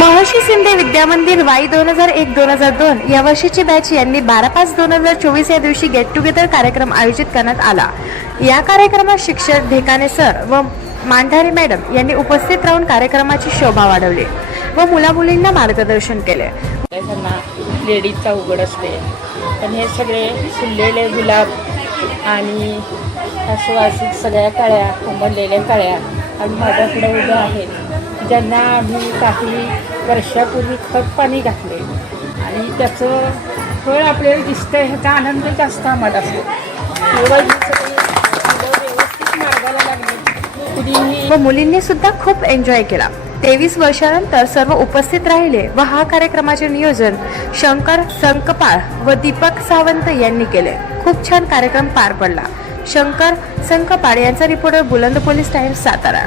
महर्षी मुली विद्यामंदिर वाई दोन हजार एक दोन हजार दोन या वर्षीची बॅच यांनी बारा पाच दोन हजार चोवीस या दिवशी गेट टुगेदर कार्यक्रम आयोजित करण्यात आला. या कार्यक्रमात शिक्षक ढेकाने सर व मांढारे मॅडम यांनी उपस्थित राहून कार्यक्रमाची शोभा वाढवली व मुलामुलींना मार्गदर्शन केले. त्यांना लेडीजचा उघड असते. पण हे सगळे फुललेले गुलाब आणि सुवासिक सगळ्या कळ्या उमरलेल्या कळ्या आणि माझ्याकडे उभ्या आहेत. ज्यांना आम्ही काही वर्षापूर्वी खत पाणी घातले. आणि त्याचं फळ आपल्याला दिसतं आहे ह्याचा आनंद जास्त आम्हाला. असतो व्यवस्थित मार्गाला लागली. व मुलींनी सुद्धा खूप एन्जॉय केला. तेवीस वर्षानंतर सर्व उपस्थित राहिले व हा कार्यक्रमाचे नियोजन शंकर संकपाळ व दीपक सावंत यांनी केले. खूप छान कार्यक्रम पार पडला. शंकर संकपाळ यांचा रिपोर्टर बुलंद पोलीस टाइम्स सातारा.